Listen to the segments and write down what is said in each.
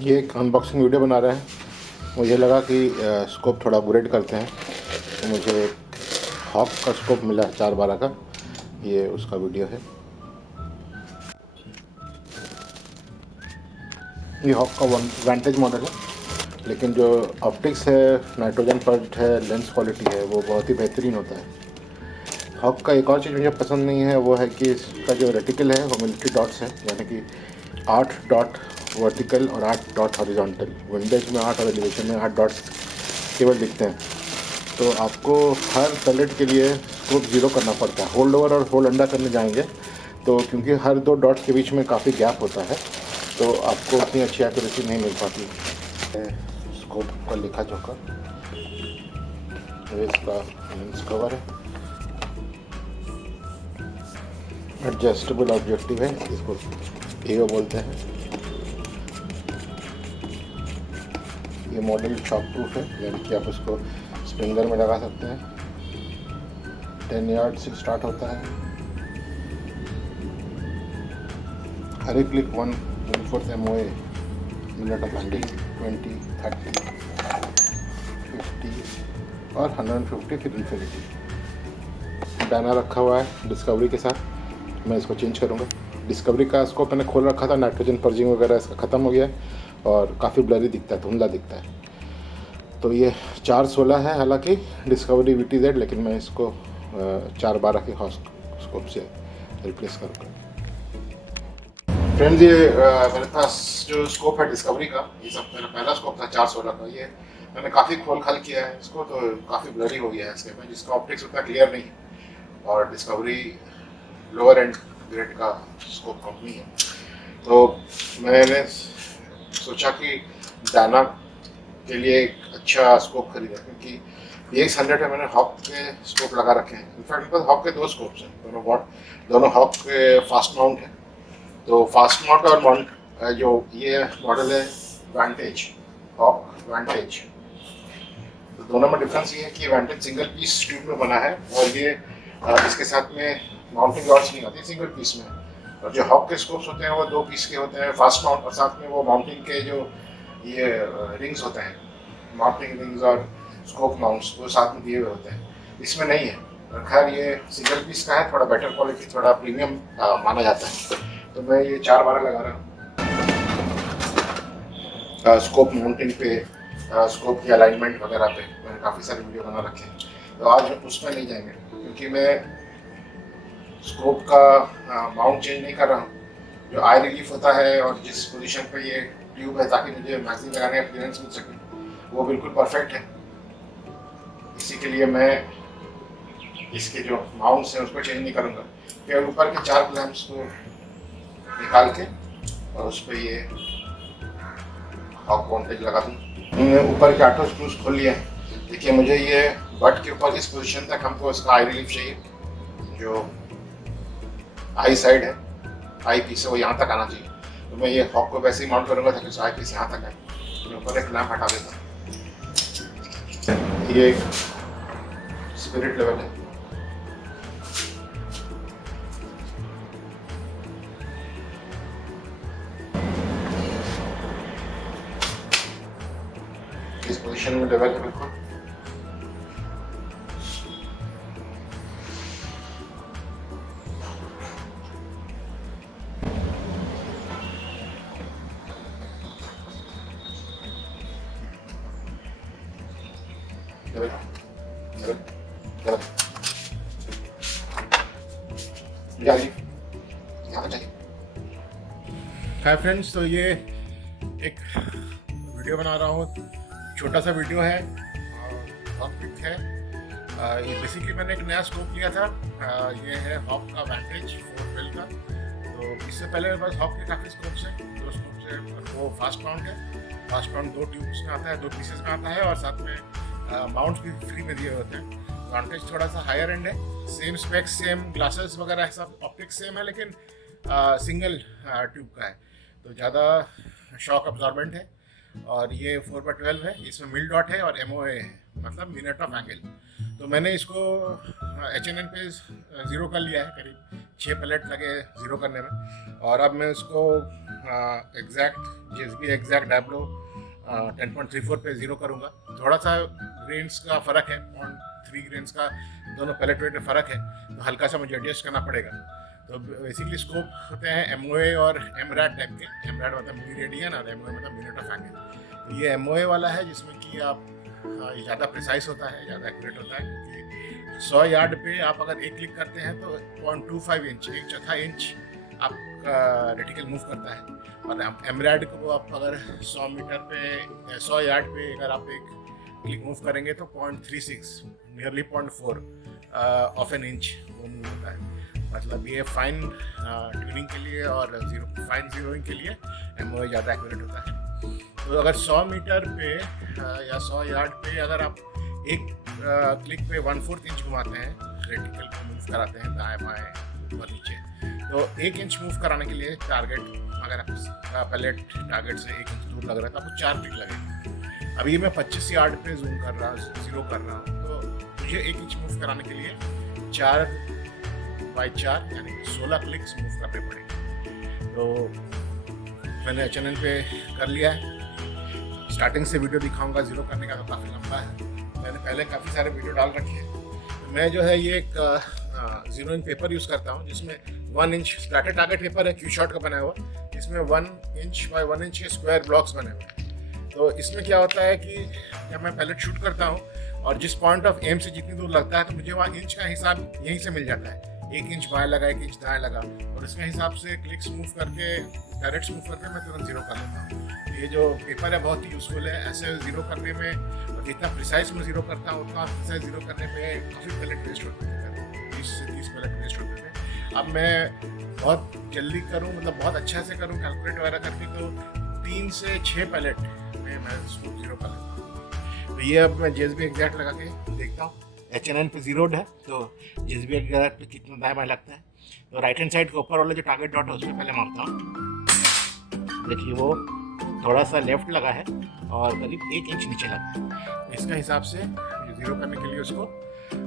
ये एक unboxing video बना रहे हैं। मुझे लगा कि स्कोप थोड़ा अपग्रेड करते हैं, तो मुझे हॉक का स्कोप मिला 412 का। ये उसका वीडियो है। ये हॉक का वांटेज मॉडल है, लेकिन जो ऑप्टिक्स है, नाइट्रोजन पर्ट है, लेंस क्वालिटी है, वो बहुत ही बेहतरीन होता है। हॉक का एक और चीज़ मुझे पसंद नहीं है, वो है कि इसका जो रेटिकल है वो मिलिट्री डॉट्स है, यानी कि 8 डॉट वर्टिकल और 8 डॉट हॉरिजॉन्टल। विंडोज में 8 और एलिवेशन में 8 डॉट्स केवल दिखते हैं। तो आपको हर पैलेट के लिए स्कोप ज़ीरो करना पड़ता है। होल्ड ओवर और होल्ड अंडा करने जाएंगे तो क्योंकि हर दो डॉट्स के बीच में काफ़ी गैप होता है, तो आपको उतनी अच्छी एक्यूरेसी नहीं मिल पाती। स्कोप का लिखा जोखा, ये इसका लेंस कवर है, एडजस्टेबल ऑब्जेक्टिव है, इसको एओ बोलते हैं। ये मॉडल शॉक प्रूफ है, यानी कि आप उसको स्प्रिंगर में लगा सकते हैं। 10 यार्ड से स्टार्ट होता है। हर एक click 1/4 MOA minute of angle, 20, 30, 50 और 150 फिर इन्फिनिटी। डायना रखा हुआ है डिस्कवरी के साथ। मैं इसको चेंज करूँगा। डिस्कवरी का स्कोप मैंने खोल रखा था, नाइट्रोजन पर्जिंग वगैरह इसका ख़त्म हो गया है और काफ़ी ब्लरी दिखता है, धुंधला दिखता है। तो ये 416 है हालांकि डिस्कवरी VTZ, लेकिन मैं इसको 412 के स्कोप से रिप्लेस करूँगा। फ्रेंड्स, ये मेरे पास जो स्कोप है डिस्कवरी का, ये सब मेरा पहला स्कोप था 416 का। ये मैंने काफ़ी खोल खाल किया है इसको, तो काफ़ी ब्लरी हो गया है इसके में, जिसका ऑप्टिक्स उतना क्लियर नहीं है। और डिस्कवरी लोअर एंड ग्रेड का स्कोप कंपनी है, तो मैंने सोचा कि डायना के लिए एक अच्छा स्कोप खरीदा, क्योंकि PX100 में मैंने हॉक के स्कोप लगा रखे हैं। इनफैक्ट मेरे पास हॉक के 2 स्कोप्स हैं, दोनों हॉक के फास्ट माउंट है। तो फास्ट माउंट और माउंट जो ये मॉडल है वांटेज, हॉक वांटेज, तो दोनों में डिफरेंस ये है कि वांटेज सिंगल पीस ट्यूब में बना है और ये इसके साथ में माउंटिंग रॉड्स नहीं आती, सिंगल पीस में। और जो हॉक के स्कोप्स होते हैं वो 2 पीस के होते हैं, फास्ट माउंट, और साथ में वो माउंटिंग के जो ये रिंग्स होते हैं, माउंटिंग रिंग्स और स्कोप माउंट्स, वो साथ में दिए हुए होते हैं। इसमें नहीं है। खैर ये सिंगल पीस का है, थोड़ा बेटर क्वालिटी, थोड़ा प्रीमियम माना जाता है। तो मैं ये 412 लगा रहा हूँ। स्कोप माउंटिंग पे, स्कोप की अलाइनमेंट वगैरह पे मैंने काफ़ी सारे वीडियो बना रखे हैं, तो आज उसमें नहीं जाएंगे, क्योंकि मैं स्कोप का माउंट चेंज नहीं कर रहा हूँ। जो आई रिलीफ होता है और जिस पोजीशन पे ये ट्यूब है, ताकि मुझे मैगजीन लगाने का क्लियरेंस मिल सके, वो बिल्कुल परफेक्ट है। इसी के लिए मैं इसके जो माउंट्स हैं उसको चेंज नहीं करूँगा। केवल ऊपर के 4 क्लैंप्स को निकाल के और उस पर ये हॉक वांटेज लगा दूँ। मैंने ऊपर के 8 स्क्रूज खोल लिए हैं। देखिए, मुझे ये बट के ऊपर इस पोजीशन तक हमको इसका आई रिलीफ चाहिए, जो आई साइड है, आई पीस से वो यहाँ तक आना चाहिए। तो मैं ये हॉक को वैसे ही माउंट करूँगा ताकि आई पीस यहाँ तक आए। मैं ऊपर एक लैंप हटा देता हूँ। ये एक स्पिरिट लेवल है। इस पोजीशन में लेवल है बिल्कुल। हाय फ्रेंड्स, तो ये एक वीडियो बना रहा हूँ, छोटा सा वीडियो है, हॉक पिक है। ये बेसिकली मैंने एक नया स्कोप लिया था। ये है हॉक का वांटेज 412 का। तो इससे पहले मेरे पास हॉक के काफ़ी स्कोप्स हैं, 2 स्कोप्स हैं। वो फास्ट माउंट है, फास्ट माउंट 2 ट्यूब्स में आता है, 2 पीसेस में आता है, और साथ में माउंट्स भी फ्री में दिए होते हैं। वांटेज थोड़ा सा हायर एंड है, सेम स्पेक्स, सेम ग्लासेस वगैरह सब, ऑप्टिक्स सेम है, लेकिन सिंगल ट्यूब का है, तो ज़्यादा शॉक अब्जॉर्बेंट है। और ये 4/12 है, इसमें मिल डॉट है और MOA है, मतलब मिनट ऑफ एंगल। तो मैंने इसको HNN पे 0 कर लिया है करीब, 6 पैलेट लगे ज़ीरो करने में। और अब मैं उसको एग्जैक्ट JSB एग्जैक्ट डैब्लो 10.34 पे ज़ीरो करूँगा। थोड़ा सा ग्रेन्स का फ़र्क है, 0.3 ग्रेन्स का दोनों पैलेट वेट में फ़र्क है, तो हल्का सा मुझे एडजस्ट करना पड़ेगा। तो बेसिकली स्कोप होते हैं MOA और MRAD टाइप के। MRAD मतलब मीडियन और MOA मतलब मिनट ऑफ एंगल। तो ये MOA वाला है जिसमें कि आप ज़्यादा प्रिसाइज होता है, ज़्यादा एक्यूरेट होता है, क्योंकि 100 यार्ड पे आप अगर एक क्लिक करते हैं तो 0.25 इंच, 1/4 इंच आपका रेटिकल मूव करता है। और MRAD को आप अगर 100 मीटर पे 100 यार्ड पे अगर आप एक क्लिक मूव करेंगे तो 0.36 नियरली 0.4 ऑफ एन इंच वो मूव होता है। मतलब ये फाइन ट्यूनिंग के लिए और फाइन जीरोइंग के लिए MOA ज़्यादा एक्यूरेट होता है। तो अगर 100 मीटर पे या 100 यार्ड पे अगर आप एक क्लिक पे 1/4 इंच घुमाते हैं, रेटिकल को मूव कराते हैं दाएं बाएं ऊपर नीचे, तो 1 इंच मूव कराने के लिए टारगेट, अगर आप पैलेट टारगेट से 1 इंच दूर लग रहा है तो आपको 4 क्लिक लगेगी। अभी मैं 25 यार्ड पे जूम कर रहा हूँ, ज़ीरो कर रहा हूँ, तो मुझे 1 इंच मूव कराने के लिए 4/4 यानी 16 क्लिक्स मूव करने पड़ेंगे। तो मैंने HNN पे कर लिया है। स्टार्टिंग से वीडियो दिखाऊंगा ज़ीरो करने का, तो काफ़ी लंबा है, मैंने पहले काफ़ी सारे वीडियो डाल रखे हैं। तो मैं जो है ये एक ज़ीरोइंग पेपर यूज़ करता हूँ, जिसमें 1 इंच स्प्लैटर टारगेट पेपर है, क्यू शॉट का बना हुआ, जिसमें 1 इंच बाय 1 इंच के स्क्वायर ब्लॉक्स बने हुए हैं। तो इसमें क्या होता है कि जब मैं पैलेट शूट करता हूँ और जिस पॉइंट ऑफ एम से जितनी दूर लगता है, तो मुझे वहाँ इंच का हिसाब यहीं से मिल जाता है। 1 इंच बाएं लगा, 1 इंच दाएं लगा, और इसके हिसाब से क्लिक्स मूव करके, पैलेट्स मूव करके मैं तुरंत ज़ीरो कर लेता हूँ। ये जो पेपर है बहुत ही यूज़फुल है ऐसे ज़ीरो करने में। और जितना प्रिसाइज मैं ज़ीरो करता हूँ उतना प्रिसाइज ज़ीरो करने में काफ़ी पैलेट वेस्ट होते हैं, 20 से 30 पैलेट वेस्ट होते थे। अब मैं बहुत जल्दी करूँ, मतलब बहुत अच्छा से करूँ कैलकुलेट वगैरह करके, तो 3 से 6 पैलेट में मैं उसको ज़ीरो कर लेता हूँ। तो ये अब मैं JSB एग्जैक्ट लगा के देखता हूँ। HNN पे ज़ीरोड है, तो JSB एग्जैक्ट पे कितना दाएं बाएं लगता है। तो राइट हैंड साइड के ऊपर वाला जो टारगेट डॉट है उसमें पहले मारता हूँ। देखिए वो थोड़ा सा लेफ्ट लगा है और करीब 1 इंच नीचे लगा है। इसका हिसाब से ज़ीरो करने के लिए उसको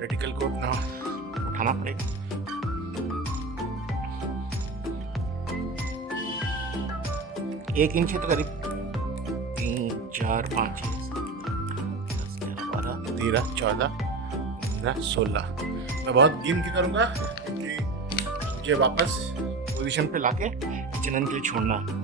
रेटिकल को अपना उठाना पड़ेगा। एक इंच है तो करीब 3, 4, 5, 6, 7, 10, 11, 12, 13, 14, 15, 16। मैं बहुत गिन के करूँगा क्योंकि मुझे वापस पोजीशन पे लाके HNN के लिए छोड़ना है।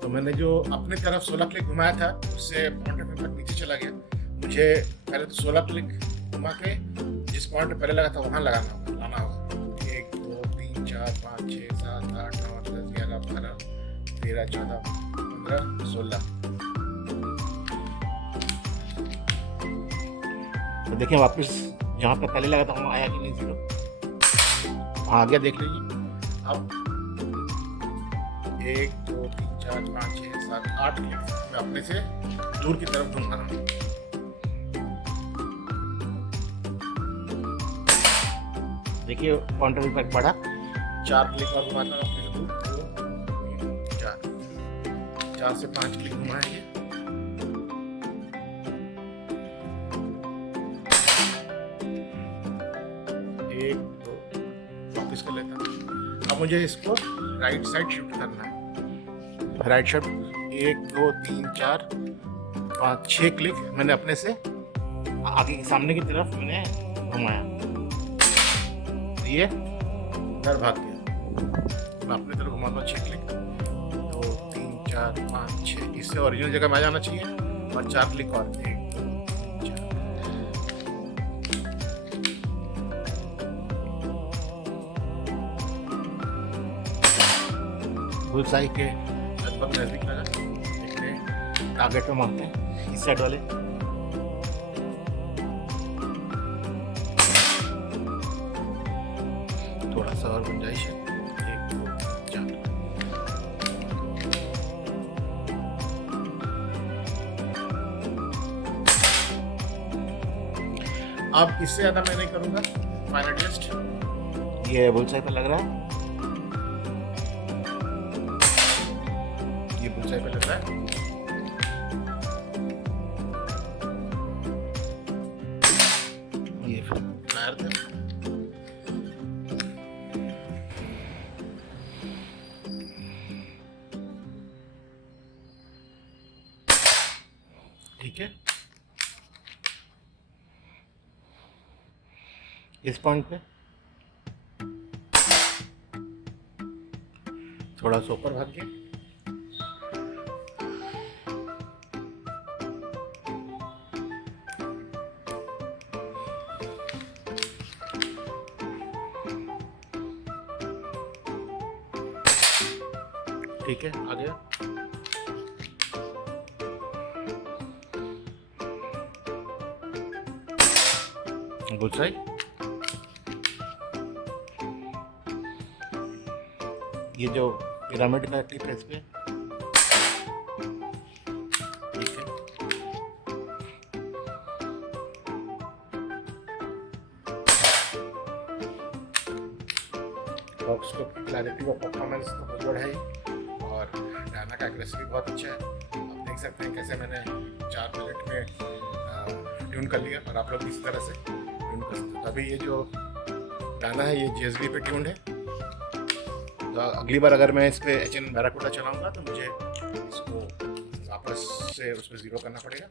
तो मैंने जो अपनी तरफ 16 क्लिक घुमाया था उससे पॉइंट ऑफ इम्पैक्ट नीचे चला गया। मुझे पहले तो 16 क्लिक घुमा के जिस पॉइंट पे पहले लगा था वहाँ लाना होगा। 1, 2, 3, 4, 5, 6, 7, 8, 9, 10, 11, 12, 13, 14, 15, 16। तो देखिए वापस जहाँ पे पहले लगा था वहाँ आया कि नहीं ज़ीरो, वहाँ आ गया, देख लीजिए। अब 1, 2, 3, 4, 5, 6, 7, 8 क्लिक मैं अपने से दूर की तरफ ढूंढ रहा हूँ। देखिए पॉइंट ऑफ इम्पैक्ट बढ़ा, 4 क्लिक और घुमाता हूँ अपने से दूर, 2, 3, 4 से 5 क्लिक घुमाएंगे। एक, दो, वापस कर लेता हूँ। अब मुझे इसको राइट साइड शिफ्ट करना है। राइट शिफ्ट 1, 2, 3, 4, 5, 6 क्लिक मैंने अपने से आगे सामने की तरफ मैंने घुमाया, ये घर भाग गया। मैं अपने तरफ घुमाता हूँ 6 क्लिक, 2, 3, 4, 5, 6, इससे ओरिजिनल जगह में आ जाना चाहिए। और 4 क्लिक और 1, 2, 3, 4। बुलसाई के लगभग नजदीक लगा। देखते टारगेट पे मारते हैं इस साइड वाले। थोड़ा सा और गुंजाइश है, 1, 2, 3, 4। अब इससे ज़्यादा मैं नहीं करूँगा। फाइनल टेस्ट ये बुलसाई पर लग रहा है। ये बुलसाई पे लग रहा है। ये फ्लायर थे। ठीक है, इस पॉइंट पे थोड़ा सा ऊपर भागिए। ठीक है, आ गया। बुलसाई। ये जो पिरामिड का टिप है इस पे, ठीक है। बॉक्स को क्लैरिटी और परफॉर्मेंस तो बहुत बड़ा है और डायना का एक्यूरेसी भी बहुत अच्छा है। आप देख सकते हैं कैसे मैंने 4 मिनट में ट्यून कर लिया और आप लोग इस तरह से ट्यून कर सकते हैं। तभी ये जो डायना है ये GSB पे ट्यून्ड है। तो अगली बार अगर मैं इस पे HN बैराकूडा चलाऊंगा तो मुझे इसको वापस से उस पर 0 करना पड़ेगा।